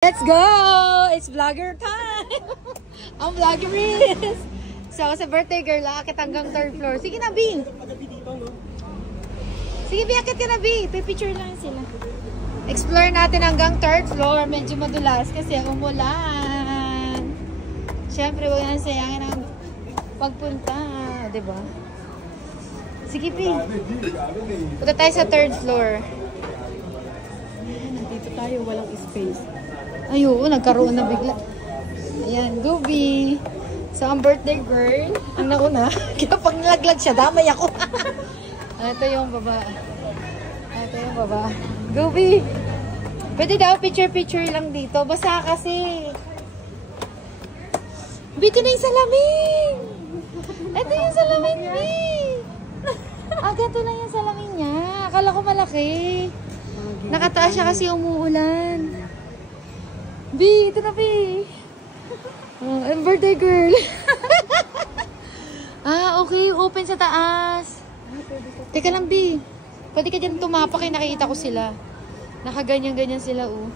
Let's go! It's vlogger time! Ang vlogger is! So, sa birthday girl, akit hanggang 3rd floor. Sige na, B! Sige, B, akit ka na, B! Pipicture lang sila. Explore natin hanggang 3rd floor. Medyo madulas kasi umulan. Siyempre, huwag yan sayangin ang pagpunta. Diba? Sige, B! Punta tayo sa 3rd floor. Nandito tayo, walang space. Ay, oo, nagkaroon na bigla. Ayan, Goobie. So, ang birthday girl, ang nauna, kaya pag nalaglag siya, damay ako. Ito yung baba. Ito yung baba. Goobie, pwede daw picture-picture lang dito. Basa kasi. Bito na yung salamin. Ito yung salamin, B. Ganito lang yung salamin niya. Akala ko malaki. Nakataas siya kasi umuulan. B, ito na, B. Ang birthday girl. Okay. Open sa taas. Teka lang, B. Pwede ka dyan tumapak. Nakikita ko sila. Nakaganyan-ganyan sila, oh.